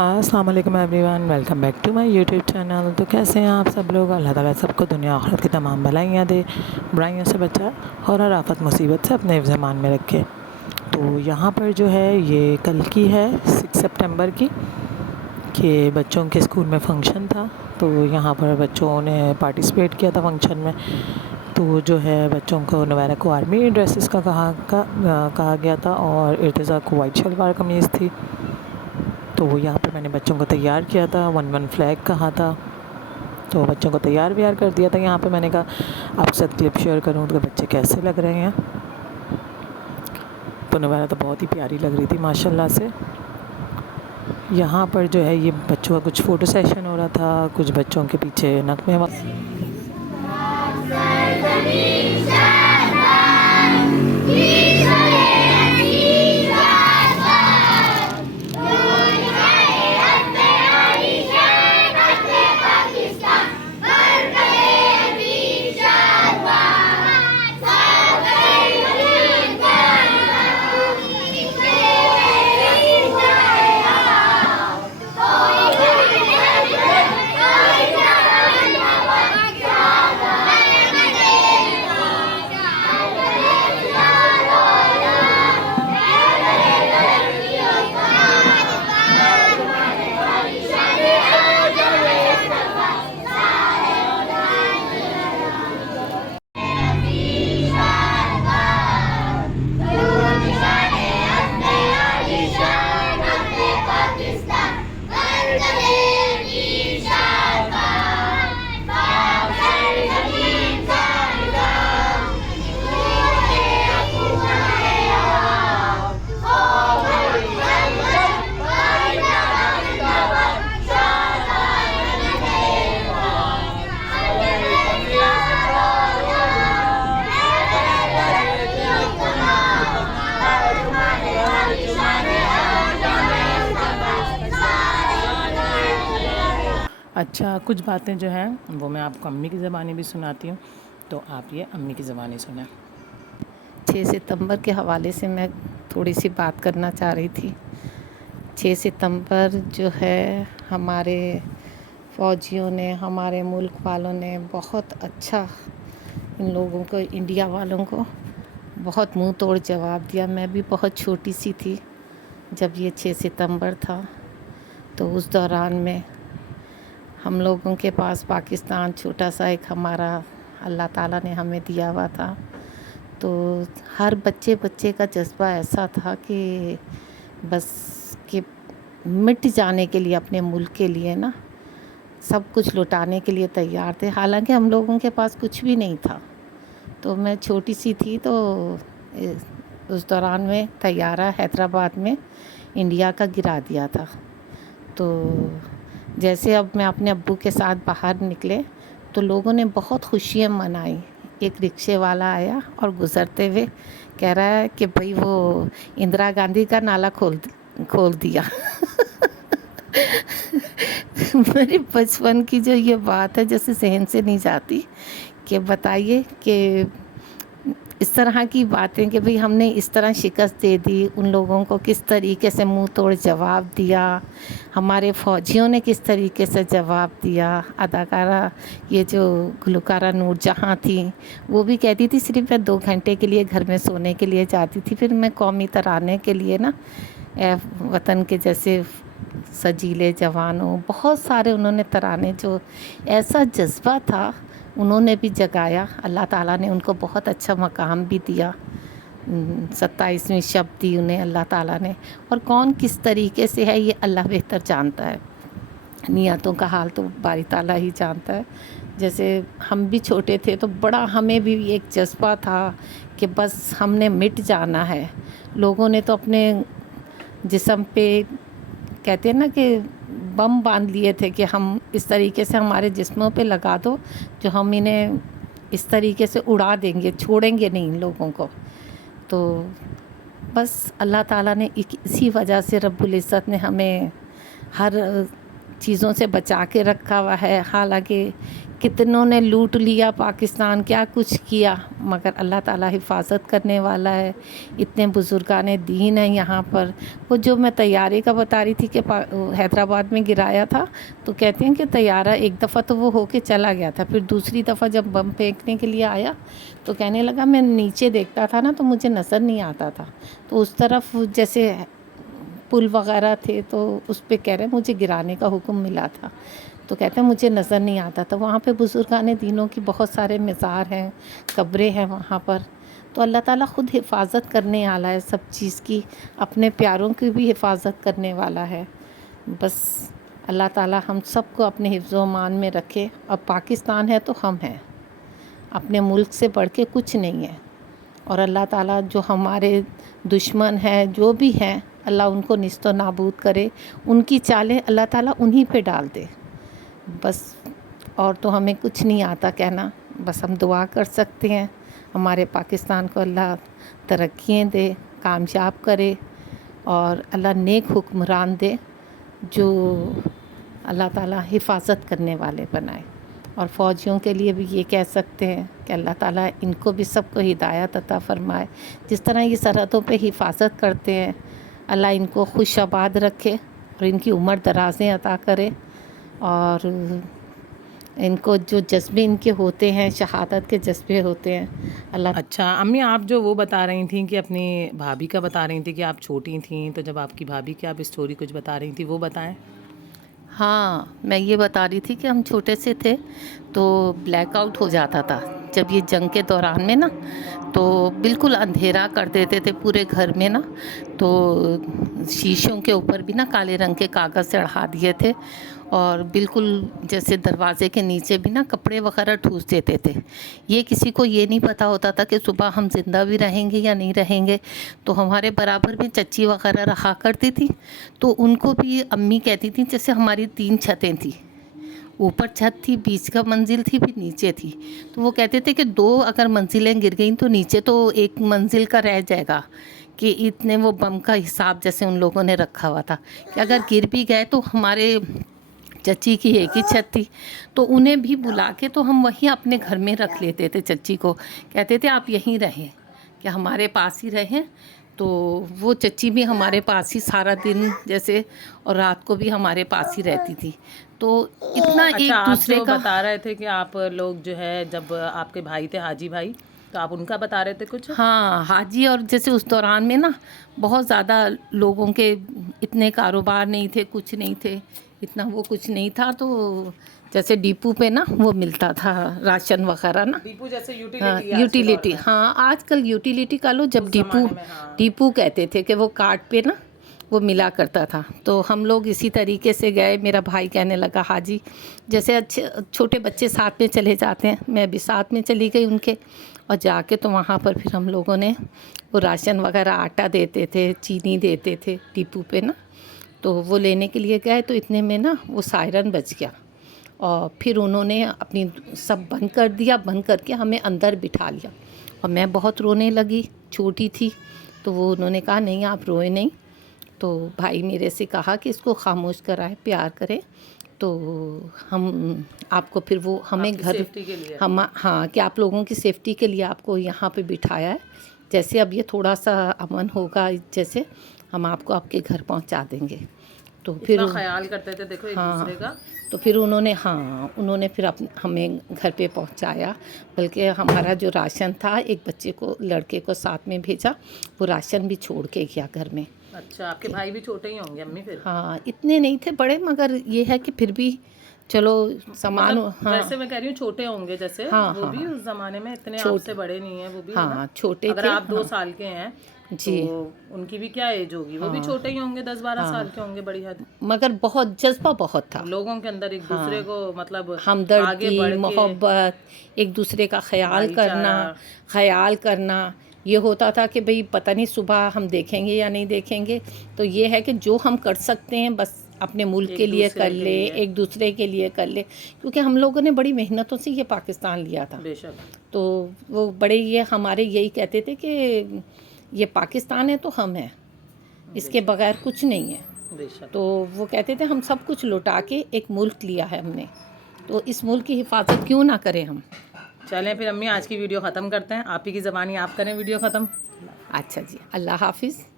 السلام علیکم everyone, welcome back to my YouTube channel. تو کیسے ہیں آپ سب لوگ؟ اللہ تعالیٰ سب کو دنیا آخرت کی تمام بھلائیاں دے، برائیوں سے بچا اور ہر آفت مصیبت سے اپنے حفظ امان میں رکھے۔ تو یہاں پر جو ہے یہ کل کی ہے 6 سپٹمبر کی، کہ بچوں کے اسکول میں فنکشن تھا، تو یہاں پر بچوں نے پارٹیسپیٹ کیا تھا فنکشن میں۔ تو جو ہے بچوں کو نویرہ کو آرمی ڈریسز کا کہا گیا تھا، اور ارتضیٰ کو وائٹ شلوار قمیض تھی۔ تو یہاں پہ میں نے بچوں کو تیار کیا تھا، 1 فلیگ کہا تھا، تو بچوں کو تیار ویار کر دیا تھا۔ یہاں پہ میں نے کہا آپ سے کلپ شیئر کروں تو بچے کیسے لگ رہے ہیں۔ تو نویرہ تو بہت ہی پیاری لگ رہی تھی ماشاءاللہ سے۔ یہاں پر جو ہے یہ بچوں کا کچھ فوٹو سیشن ہو رہا تھا، کچھ بچوں کے پیچھے نغمے اچھا، کچھ باتیں جو ہیں وہ میں آپ کو امی کی زبانی بھی سناتی ہوں، تو آپ یہ امی کی زبانی سنیں۔ 6 ستمبر کے حوالے سے میں تھوڑی سی بات کرنا چاہ رہی تھی۔ 6 ستمبر جو ہے ہمارے فوجیوں نے، ہمارے ملک والوں نے بہت اچھا ان لوگوں کو، انڈیا والوں کو بہت منہ توڑ جواب دیا۔ میں بھی بہت چھوٹی سی تھی جب یہ 6 ستمبر تھا، تو اس دوران میں ہم لوگوں کے پاس پاکستان چھوٹا سا ایک ہمارا اللہ تعالیٰ نے ہمیں دیا ہوا تھا، تو ہر بچے کا جذبہ ایسا تھا کہ بس کہ مٹ جانے کے لیے، اپنے ملک کے لیے نا سب کچھ لٹانے کے لیے تیار تھے، حالانکہ ہم لوگوں کے پاس کچھ بھی نہیں تھا۔ تو میں چھوٹی سی تھی، تو اس دوران میں طیارہ حیدرآباد میں انڈیا کا گرا دیا تھا۔ تو جیسے اب میں اپنے ابو کے ساتھ باہر نکلے تو لوگوں نے بہت خوشیاں منائی۔ ایک رکشے والا آیا اور گزرتے ہوئے کہہ رہا ہے کہ بھئی وہ اندرا گاندھی کا نالا کھول دیا۔ میرے بچپن کی جو یہ بات ہے جیسے ذہن سے نہیں جاتی، کہ بتائیے کہ اس طرح کی باتیں کہ بھئی ہم نے اس طرح شکست دے دی، ان لوگوں کو کس طریقے سے منہ توڑ جواب دیا، ہمارے فوجیوں نے کس طریقے سے جواب دیا۔ اداکارہ یہ جو گلوکارہ نور جہاں تھی، وہ بھی کہتی تھی صرف میں 2 گھنٹے کے لیے گھر میں سونے کے لیے جاتی تھی، پھر میں قومی ترانے کے لیے نا، اے وطن کے جیسے سجیلے جوانوں، بہت سارے انہوں نے ترانے، جو ایسا جذبہ تھا انہوں نے بھی جگایا۔ اللہ تعالیٰ نے ان کو بہت اچھا مقام بھی دیا، 27ویں شب دی انہیں اللہ تعالیٰ نے، اور کون کس طریقے سے ہے یہ اللہ بہتر جانتا ہے، نیتوں کا حال تو باری تعالیٰ ہی جانتا ہے۔ جیسے ہم بھی چھوٹے تھے تو بڑا ہمیں بھی ایک جذبہ تھا کہ بس ہم نے مٹ جانا ہے۔ لوگوں نے تو اپنے جسم پہ کہتے ہیں نا کہ بم باندھ لیے تھے کہ ہم اس طریقے سے ہمارے جسموں پہ لگا دو جو ہم انہیں اس طریقے سے اڑا دیں گے، چھوڑیں گے نہیں ان لوگوں کو۔ تو بس اللہ تعالیٰ نے اسی وجہ سے رب العزت نے ہمیں ہر چیزوں سے بچا کے رکھا ہوا ہے. حالانکہ کتنوں نے لوٹ لیا پاکستان، کیا کچھ کیا، مگر اللہ تعالیٰ حفاظت کرنے والا ہے. اتنے بزرگان دین ہیں یہاں پر. وہ جو میں طیارے کا بتا رہی تھی کہ حیدرآباد میں گرایا تھا، تو کہتے ہیں کہ طیارہ ایک دفعہ تو وہ ہو کے چلا گیا تھا، پھر دوسری دفعہ جب بم پھینکنے کے لیے آیا تو کہنے لگا میں نیچے دیکھتا تھا نا تو مجھے نظر نہیں آتا تھا. تو اس طرف جیسے پل وغیرہ تھے تو اس پہ کہہ رہے مجھے گرانے کا حکم ملا تھا، تو کہتے ہیں مجھے نظر نہیں آتا تھا. وہاں پہ بزرگان دینوں کی بہت سارے مزار ہیں، قبریں ہیں وہاں پر. تو اللہ تعالیٰ خود حفاظت کرنے والا ہے سب چیز کی، اپنے پیاروں کی بھی حفاظت کرنے والا ہے. بس اللہ تعالیٰ ہم سب کو اپنے حفظ و امان میں رکھے. اور پاکستان ہے تو ہم ہیں، اپنے ملک سے بڑھ کے کچھ نہیں ہے. اور اللہ تعالیٰ جو ہمارے دشمن ہیں جو بھی ہیں، اللہ ان کو نیست و نابود کرے. ان کی چالیں اللہ تعالیٰ انہی پہ ڈال دے. بس اور تو ہمیں کچھ نہیں آتا کہنا. بس ہم دعا کر سکتے ہیں ہمارے پاکستان کو اللہ ترقیاں دے، کامیاب کرے، اور اللہ نیک حکمران دے جو اللہ تعالیٰ حفاظت کرنے والے بنائے. اور فوجیوں کے لیے بھی یہ کہہ سکتے ہیں کہ اللہ تعالیٰ ان کو بھی سب کو ہدایت عطا فرمائے. جس طرح یہ سرحدوں پہ حفاظت کرتے ہیں، اللہ ان کو خوش آباد رکھے اور ان کی عمر درازیں عطا کرے. اور ان کو جو جذبے ان کے ہوتے ہیں، شہادت کے جذبے ہوتے ہیں، اللہ. اچھا امی، آپ جو وہ بتا رہی تھیں کہ اپنی بھابھی کا بتا رہی تھیں کہ آپ چھوٹی تھیں، تو جب آپ کی بھابھی کی آپ اسٹوری کچھ بتا رہی تھیں وہ بتائیں. ہاں، میں یہ بتا رہی تھی کہ ہم چھوٹے سے تھے تو بلیک آؤٹ ہو جاتا تھا جب یہ جنگ کے دوران میں نا، تو بالکل اندھیرا کر دیتے تھے پورے گھر میں نا. تو شیشوں کے اوپر بھی نا کالے رنگ کے کاغذ چڑھا دیے تھے، اور بالکل جیسے دروازے کے نیچے بھی نا کپڑے وغیرہ ٹھوس دیتے تھے. یہ کسی کو یہ نہیں پتہ ہوتا تھا کہ صبح ہم زندہ بھی رہیں گے یا نہیں رہیں گے. تو ہمارے برابر میں چچی وغیرہ رہا کرتی تھی، تو ان کو بھی امی کہتی تھیں جیسے ہماری 3 چھتیں تھیں، اوپر چھت تھی، بیچ کا منزل تھی، پھر نیچے تھی. تو وہ کہتے تھے کہ 2 اگر منزلیں گر گئیں تو نیچے تو 1 منزل کا رہ جائے گا. کہ اتنے وہ بم کا حساب جیسے ان لوگوں نے رکھا ہوا تھا کہ اگر گر بھی گئے تو ہمارے چچی کی ایک ہی چھت تھی، تو انہیں بھی بلا کے تو ہم وہیں اپنے گھر میں رکھ لیتے تھے. چچی کو کہتے تھے آپ یہیں رہیں، کہ ہمارے پاس ہی رہیں. تو وہ چچی بھی ہمارے پاس ہی سارا دن جیسے، اور رات کو بھی ہمارے پاس ہی رہتی تھی. تو اتنا ایک دوسرے آپ کا. جو بتا رہے تھے کہ آپ لوگ جو ہے جب آپ کے بھائی تھے حاجی بھائی، تو آپ ان کا بتا رہے تھے کچھ. ہاں حاجی، اور جیسے اس دوران میں نا بہت زیادہ لوگوں کے اتنے کاروبار نہیں تھے، کچھ نہیں تھے، اتنا وہ کچھ نہیں تھا. تو جیسے ڈیپو پہ نا وہ ملتا تھا راشن وغیرہ نا، ڈیپو جیسے یوٹیلیٹی. ہاں آج کل یوٹیلیٹی کا لو، جب ڈیپو کہتے تھے کہ وہ کارڈ پہ نا وہ ملا کرتا تھا. تو ہم لوگ اسی طریقے سے گئے. میرا بھائی کہنے لگا حاجی، جیسے اچھے چھوٹے بچے ساتھ میں چلے جاتے ہیں، میں بھی ساتھ میں چلی گئی ان کے. اور جا کے تو وہاں پر پھر ہم لوگوں نے وہ راشن وغیرہ، آٹا دیتے تھے، چینی دیتے تھے ڈیپو پہ نا. تو وہ لینے کے لیے گئے تو اتنے میں نا وہ سائرن بج گیا، اور پھر انہوں نے اپنی سب بند کر دیا. بند کر کے ہمیں اندر بٹھا لیا، اور میں بہت رونے لگی، چھوٹی تھی. تو وہ انہوں نے کہا نہیں آپ روئے نہیں. تو بھائی میرے سے کہا کہ اس کو خاموش کرائے، پیار کرے. تو ہم آپ کو پھر وہ ہمیں گھر، ہم ہاں کہ آپ لوگوں کی سیفٹی کے لیے آپ کو یہاں پہ بٹھایا ہے، جیسے اب یہ تھوڑا سا امن ہوگا جیسے ہم آپ کو آپ کے گھر پہنچا دیں گے. تو پھر خیال کرتے تھے دیکھو ایک دوسرے کا. تو پھر انہوں نے پھر ہمیں گھر پہ پہنچایا. بلکہ ہمارا جو راشن تھا، ایک بچے کو، لڑکے کو ساتھ میں بھیجا، وہ راشن بھی چھوڑ کے گیا گھر میں. اچھا، آپ کے بھائی بھی چھوٹے ہی ہوں گے امی پھر. ہاں اتنے نہیں تھے بڑے، مگر یہ ہے کہ پھر بھی چلو سامان. ویسے میں کہہ رہی ہوں چھوٹے ہوں گے جیسے، وہ بھی اس زمانے میں اتنے آپ سے بڑے نہیں ہیں وہ بھی. ہاں چھوٹے تھے. اگر آپ 2 سال کے ہیں جی، ان کی بھی کیا ایج ہوگی، وہ بھی چھوٹے ہی ہوں گے، 10-12 سال کے ہوں گے بڑی حد. مگر بہت جذبہ بہت تھا لوگوں کے اندر، ایک دوسرے کو مطلب ہمدردی، محبت، ایک دوسرے کا خیال کرنا. یہ ہوتا تھا کہ بھئی پتہ نہیں صبح ہم دیکھیں گے یا نہیں دیکھیں گے. تو یہ ہے کہ جو ہم کر سکتے ہیں بس اپنے ملک کے لیے کر لے، ایک دوسرے کے لیے کر لے. کیونکہ ہم لوگوں نے بڑی محنتوں سے یہ پاکستان لیا تھا. تو وہ بڑے یہ ہمارے یہی کہتے تھے کہ یہ پاکستان ہے تو ہم ہیں، اس کے بغیر کچھ نہیں ہے. بے شک. تو وہ کہتے تھے ہم سب کچھ لوٹا کے ایک ملک لیا ہے ہم نے، تو اس ملک کی حفاظت کیوں نہ کریں ہم. چلیں پھر امی آج کی ویڈیو ختم کرتے ہیں، آپ ہی کی زبانی آپ کریں ویڈیو ختم. اچھا جی، اللہ حافظ.